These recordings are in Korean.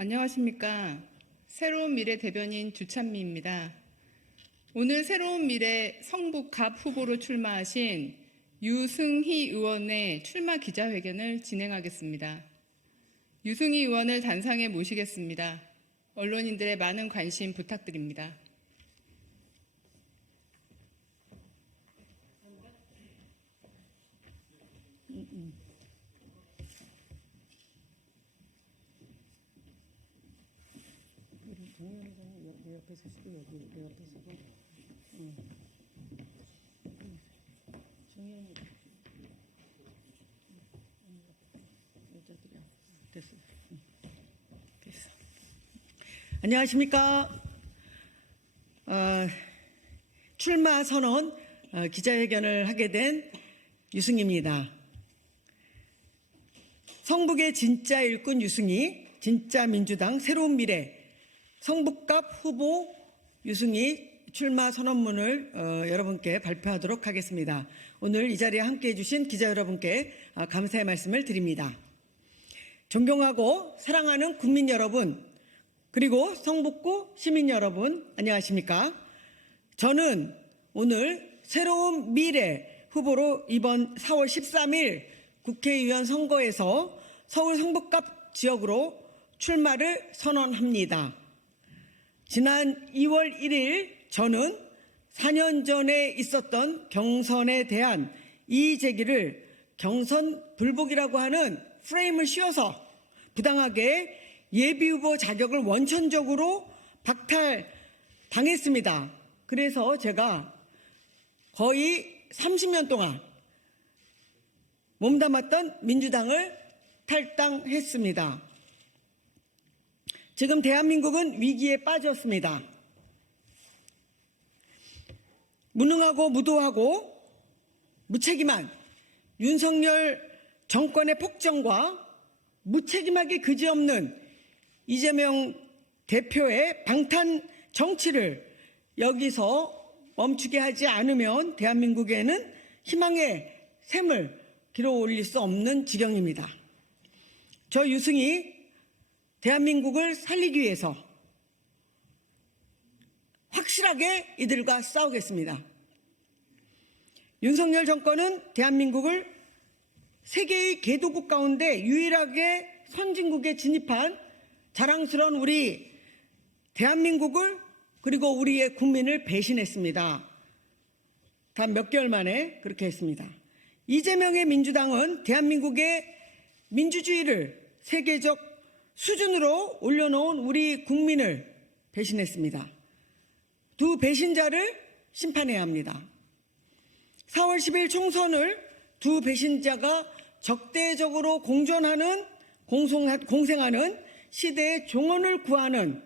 안녕하십니까. 새로운 미래 대변인 주찬미입니다. 오늘 새로운 미래 성북갑 후보로 출마하신 유승희 의원의 출마 기자회견을 진행하겠습니다. 유승희 의원을 단상에 모시겠습니다. 언론인들의 많은 관심 부탁드립니다. 내 옆에 서시고 여기 내 옆에 서고. 정현이 여자들이야. 됐어. 됐어. 안녕하십니까. 출마 선언 기자회견을 하게 된 유승희입니다. 성북의 진짜 일꾼 유승희, 진짜 민주당 새로운 미래 성북갑 후보 유승희 출마 선언문을 여러분께 발표하도록 하겠습니다. 오늘 이 자리에 함께해 주신 기자 여러분께 감사의 말씀을 드립니다. 존경하고 사랑하는 국민 여러분, 그리고 성북구 시민 여러분, 안녕하십니까? 저는 오늘 새로운 미래 후보로 이번 4월 13일 국회의원 선거에서 서울 성북갑 지역으로 출마를 선언합니다. 지난 2월 1일 저는 4년 전에 있었던 경선에 대한 이의 제기를 경선 불복이라고 하는 프레임을 씌워서 부당하게 예비후보 자격을 원천적으로 박탈당했습니다. 그래서 제가 거의 30년 동안 몸담았던 민주당을 탈당했습니다. 지금 대한민국은 위기에 빠졌습니다. 무능하고 무도하고 무책임한 윤석열 정권의 폭정과 무책임하게 그지없는 이재명 대표의 방탄 정치를 여기서 멈추게 하지 않으면 대한민국에는 희망의 샘을 길어 올릴 수 없는 지경입니다. 저 유승희 대한민국을 살리기 위해서 확실하게 이들과 싸우겠습니다. 윤석열 정권은 대한민국을 세계의 개도국 가운데 유일하게 선진국에 진입한 자랑스러운 우리 대한민국을 그리고 우리의 국민을 배신했습니다. 단 몇 개월 만에 그렇게 했습니다. 이재명의 민주당은 대한민국의 민주주의를 세계적 수준으로 올려놓은 우리 국민을 배신했습니다. 두 배신자를 심판해야 합니다. 4월 10일 총선을 두 배신자가 적대적으로 공생하는 시대의 종언을 구하는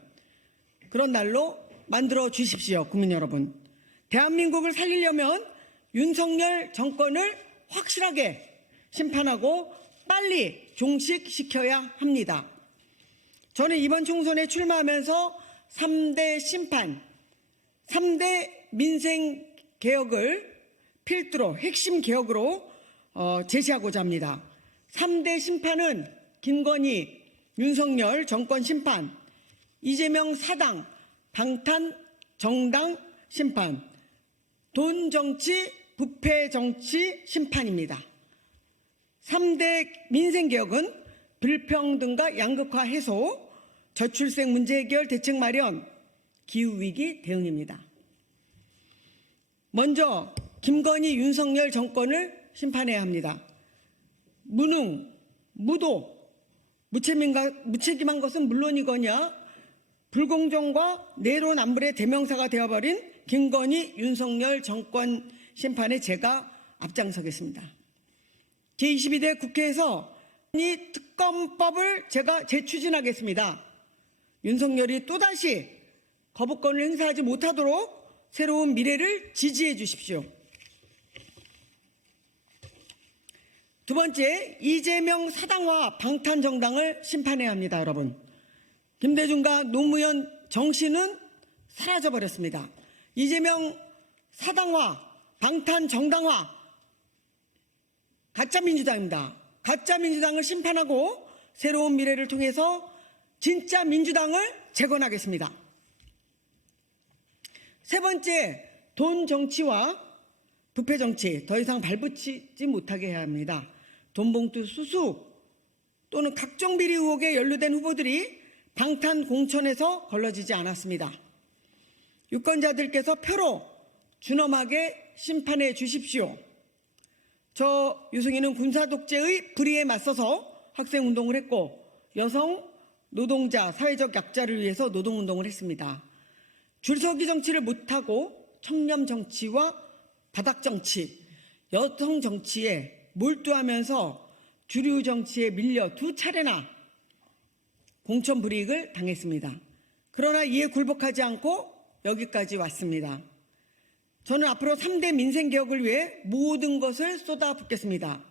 그런 날로 만들어 주십시오, 국민 여러분. 대한민국을 살리려면 윤석열 정권을 확실하게 심판하고 빨리 종식시켜야 합니다. 저는 이번 총선에 출마하면서 3대 심판, 3대 민생 개혁을 필두로 핵심 개혁으로 제시하고자 합니다. 3대 심판은 김건희, 윤석열 정권 심판, 이재명 사당, 방탄 정당 심판, 돈 정치, 부패 정치 심판입니다. 3대 민생 개혁은 불평등과 양극화 해소, 저출생 문제 해결, 대책 마련, 기후위기 대응입니다. 먼저 김건희, 윤석열 정권을 심판해야 합니다. 무능, 무도, 무책임한 것은 물론이거냐 불공정과 내로남불의 대명사가 되어버린 김건희, 윤석열 정권 심판에 제가 앞장서겠습니다. 제22대 국회에서 이 특검법을 제가 재추진하겠습니다. 윤석열이 또다시 거부권을 행사하지 못하도록 새로운 미래를 지지해 주십시오. 두 번째, 이재명 사당과 방탄정당을 심판해야 합니다, 여러분. 김대중과 노무현 정신은 사라져버렸습니다. 이재명 사당화, 방탄정당화, 가짜민주당입니다. 가짜민주당을 심판하고 새로운 미래를 통해서 진짜 민주당을 재건하겠습니다. 세 번째, 돈 정치와 부패 정치 더 이상 발붙이지 못하게 해야 합니다. 돈봉투 수수 또는 각종 비리 의혹에 연루된 후보들이 방탄 공천에서 걸러지지 않았습니다. 유권자들께서 표로 준엄하게 심판해 주십시오. 저 유승희는 군사 독재의 불의에 맞서서 학생운동을 했고 여성, 노동자, 사회적 약자를 위해서 노동운동을 했습니다. 줄서기 정치를 못하고 청렴 정치와 바닥 정치, 여성 정치에 몰두하면서 주류 정치에 밀려 두 차례나 공천 불이익을 당했습니다. 그러나 이에 굴복하지 않고 여기까지 왔습니다. 저는 앞으로 3대 민생개혁을 위해 모든 것을 쏟아붓겠습니다.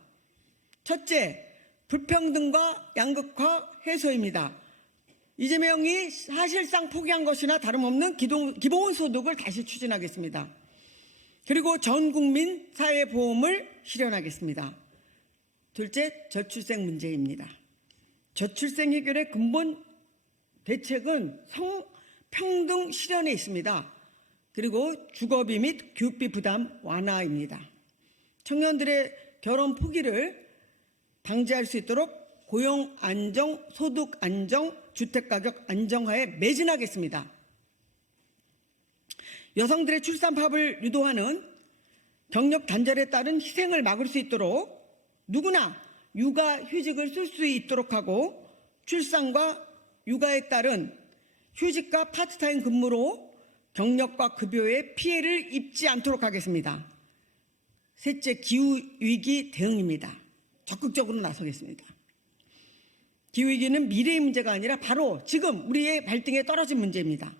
첫째, 불평등과 양극화 해소입니다. 이재명이 사실상 포기한 것이나 다름없는 기본소득을 다시 추진하겠습니다. 그리고 전 국민 사회보험을 실현하겠습니다. 둘째, 저출생 문제입니다. 저출생 해결의 근본 대책은 성평등 실현에 있습니다. 그리고 주거비 및 교육비 부담 완화입니다. 청년들의 결혼 포기를 방지할 수 있도록 고용 안정, 소득 안정, 주택가격 안정화에 매진하겠습니다. 여성들의 출산 파업을 유도하는 경력 단절에 따른 희생을 막을 수 있도록 누구나 육아휴직을 쓸 수 있도록 하고 출산과 육아에 따른 휴직과 파트타임 근무로 경력과 급여에 피해를 입지 않도록 하겠습니다. 셋째, 기후위기 대응입니다. 적극적으로 나서겠습니다. 기후위기는 미래의 문제가 아니라 바로 지금 우리의 발등에 떨어진 문제입니다.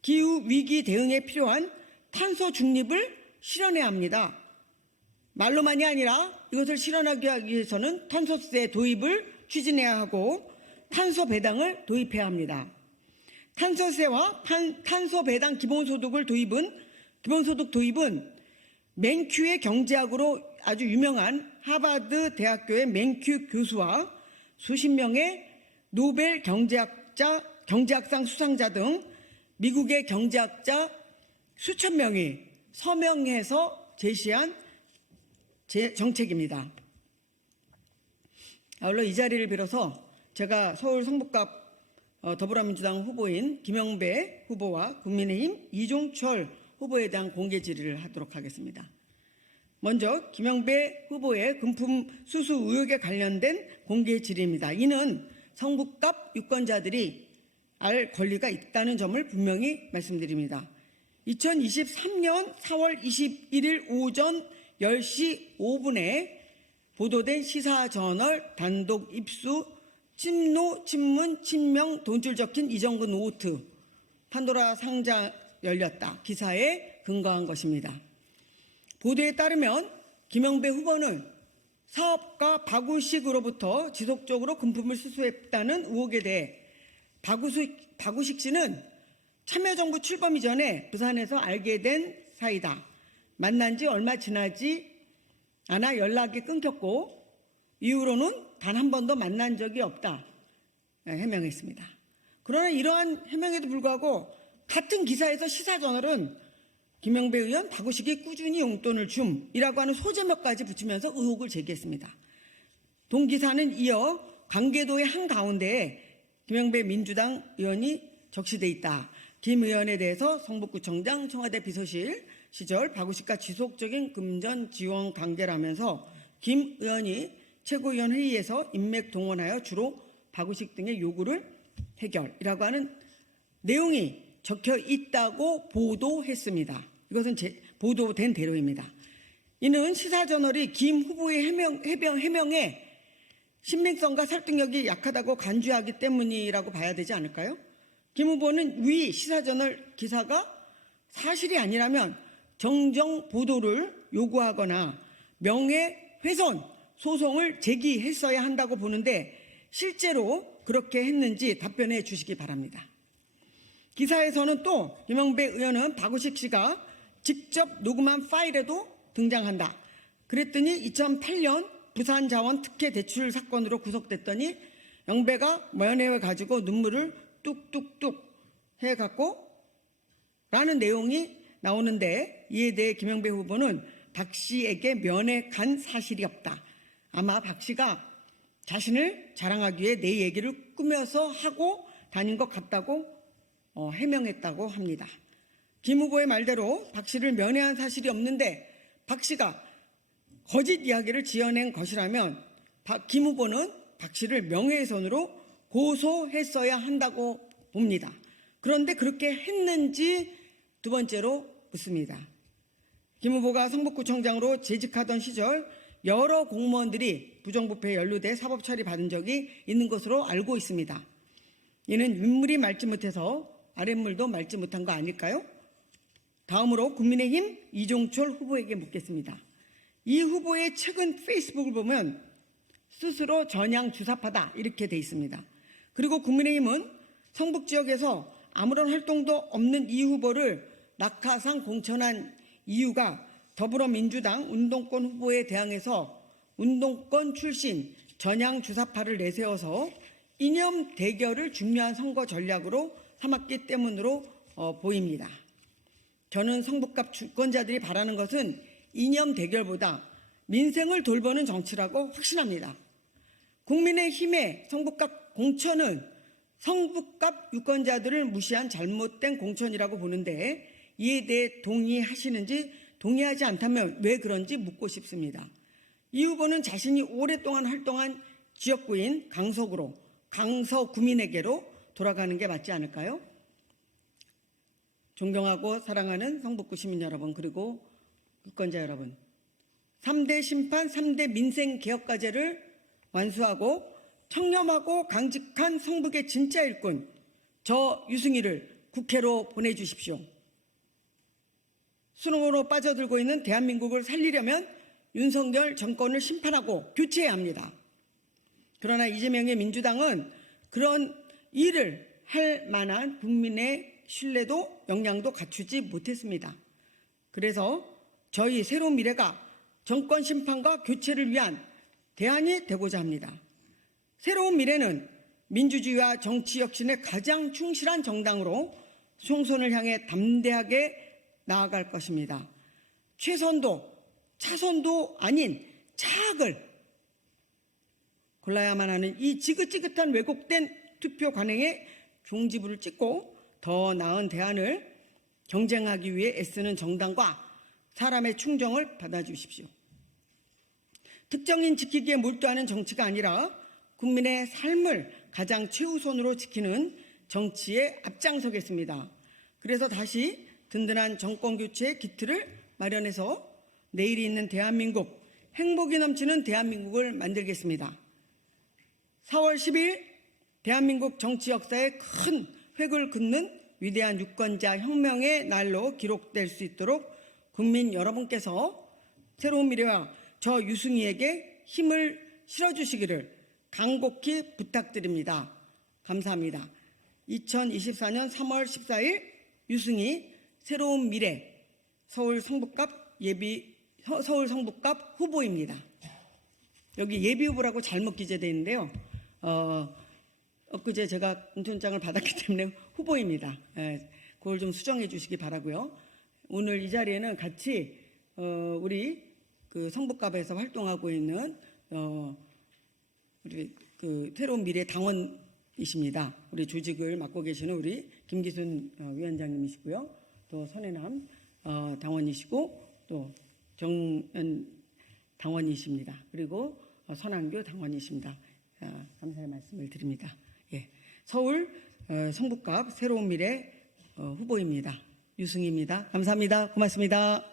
기후위기 대응에 필요한 탄소 중립을 실현해야 합니다. 말로만이 아니라 이것을 실현하기 위해서는 탄소세 도입을 추진해야 하고 탄소 배당을 도입해야 합니다. 탄소세와 탄소 배당 기본소득 도입은 맨큐의 경제학으로 아주 유명한 하버드 대학교의 맨큐 교수와 수십 명의 노벨 경제학상 수상자 등 미국의 경제학자 수천 명이 서명해서 제시한 정책입니다. 아울러 이 자리를 빌어서 제가 서울 성북갑 더불어민주당 후보인 김영배 후보와 국민의힘 이종철 후보에 대한 공개 질의를 하도록 하겠습니다. 먼저 김영배 후보의 금품 수수 의혹에 관련된 공개 질의입니다. 이는 성북갑 유권자들이 알 권리가 있다는 점을 분명히 말씀드립니다. 2023년 4월 21일 오전 10시 5분에 보도된 시사저널 단독 입수 친노, 친문, 친명 돈줄 적힌 이정근 노트 판도라 상자 열렸다 기사에 근거한 것입니다. 보도에 따르면 김영배 후보는 사업가 박우식으로부터 지속적으로 금품을 수수했다는 의혹에 대해 박우식 씨는 참여정부 출범 이전에 부산에서 알게 된 사이다. 만난 지 얼마 지나지 않아 연락이 끊겼고 이후로는 단 한 번도 만난 적이 없다 해명했습니다. 그러나 이러한 해명에도 불구하고 같은 기사에서 시사저널은 김영배 의원 박우식이 꾸준히 용돈을 줌이라고 하는 소제목까지 붙이면서 의혹을 제기했습니다. 동기사는 이어 관계도의 한가운데에 김영배 민주당 의원이 적시돼 있다. 김 의원에 대해서 성북구청장 청와대 비서실 시절 박우식과 지속적인 금전 지원 관계라면서 김 의원이 최고위원 회의에서 인맥 동원하여 주로 박우식 등의 요구를 해결이라고 하는 내용이 적혀 있다고 보도했습니다. 이것은 보도된 대로입니다. 이는 시사저널이 김 후보의 해명에 신빙성과 설득력이 약하다고 간주하기 때문이라고 봐야 되지 않을까요? 김 후보는 위 시사저널 기사가 사실이 아니라면 정정 보도를 요구하거나 명예훼손 소송을 제기했어야 한다고 보는데 실제로 그렇게 했는지 답변해 주시기 바랍니다. 기사에서는 또 김영배 의원은 박우식 씨가 직접 녹음한 파일에도 등장한다. 그랬더니 2008년 부산자원 특혜 대출 사건으로 구속됐더니 영배가 면회 가지고 눈물을 뚝뚝뚝 해갖고 라는 내용이 나오는데, 이에 대해 김영배 후보는 박 씨에게 면회 간 사실이 없다. 아마 박 씨가 자신을 자랑하기 위해 내 얘기를 꾸며서 하고 다닌 것 같다고 해명했다고 합니다. 김 후보의 말대로 박 씨를 면회한 사실이 없는데 박 씨가 거짓 이야기를 지어낸 것이라면 김 후보는 박 씨를 명예훼손으로 고소했어야 한다고 봅니다. 그런데 그렇게 했는지 두 번째로 묻습니다. 김 후보가 성북구청장으로 재직하던 시절 여러 공무원들이 부정부패에 연루돼 사법처리 받은 적이 있는 것으로 알고 있습니다. 이는 윗물이 맑지 못해서 아랫물도 맑지 못한 거 아닐까요? 다음으로 국민의힘 이종철 후보에게 묻겠습니다. 이 후보의 최근 페이스북을 보면 스스로 전향 주사파다 이렇게 돼 있습니다. 그리고 국민의힘은 성북 지역에서 아무런 활동도 없는 이 후보를 낙하산 공천한 이유가 더불어민주당 운동권 후보에 대항해서 운동권 출신 전향 주사파를 내세워서 이념 대결을 중요한 선거 전략으로 삼았기 때문으로 보입니다. 저는 성북갑 주권자들이 바라는 것은 이념 대결보다 민생을 돌보는 정치라고 확신합니다. 국민의힘의 성북갑 공천은 성북갑 유권자들을 무시한 잘못된 공천이라고 보는데, 이에 대해 동의하시는지, 동의하지 않다면 왜 그런지 묻고 싶습니다. 이 후보는 자신이 오랫동안 활동한 지역구인 강서구민에게로 돌아가는 게 맞지 않을까요? 존경하고 사랑하는 성북구 시민 여러분, 그리고 유권자 여러분, 3대 심판, 3대 민생개혁과제를 완수하고 청렴하고 강직한 성북의 진짜 일꾼 저 유승희를 국회로 보내주십시오. 수능으로 빠져들고 있는 대한민국을 살리려면 윤석열 정권을 심판하고 교체해야 합니다. 그러나 이재명의 민주당은 그런 일을 할 만한 국민의 신뢰도 역량도 갖추지 못했습니다. 그래서 저희 새로운 미래가 정권 심판과 교체를 위한 대안이 되고자 합니다. 새로운 미래는 민주주의와 정치 혁신에 가장 충실한 정당으로 총선을 향해 담대하게 나아갈 것입니다. 최선도 차선도 아닌 차악을 골라야만 하는 이 지긋지긋한 왜곡된 투표 관행에 종지부를 찍고 더 나은 대안을 경쟁하기 위해 애쓰는 정당과 사람의 충정을 받아주십시오. 특정인 지키기에 몰두하는 정치가 아니라 국민의 삶을 가장 최우선으로 지키는 정치에 앞장서겠습니다. 그래서 다시 든든한 정권교체의 기틀을 마련해서 내일이 있는 대한민국, 행복이 넘치는 대한민국을 만들겠습니다. 4월 10일 대한민국 정치 역사에 큰 획을 긋는 위대한 유권자 혁명의 날로 기록될 수 있도록 국민 여러분께서 새로운 미래와 저 유승희에게 힘을 실어주시기를 간곡히 부탁드립니다. 감사합니다. 2024년 3월 14일 유승희 새로운 미래 서울 성북갑 후보입니다. 여기 예비 후보라고 잘못 기재되어 있는데요. 엊그제 제가 공천장을 받았기 때문에 후보입니다. 그걸 좀 수정해 주시기 바라고요. 오늘 이 자리에는 같이 우리 그 성북갑에서 활동하고 있는 우리 그 새로운 미래 당원이십니다. 우리 조직을 맡고 계시는 우리 김기순 위원장님이시고요. 또 선혜남 당원이시고 또 정연 당원이십니다. 그리고 선한교 당원이십니다. 감사의 말씀을 드립니다. 예, 서울 성북갑 새로운 미래 후보입니다. 유승희입니다. 감사합니다. 고맙습니다.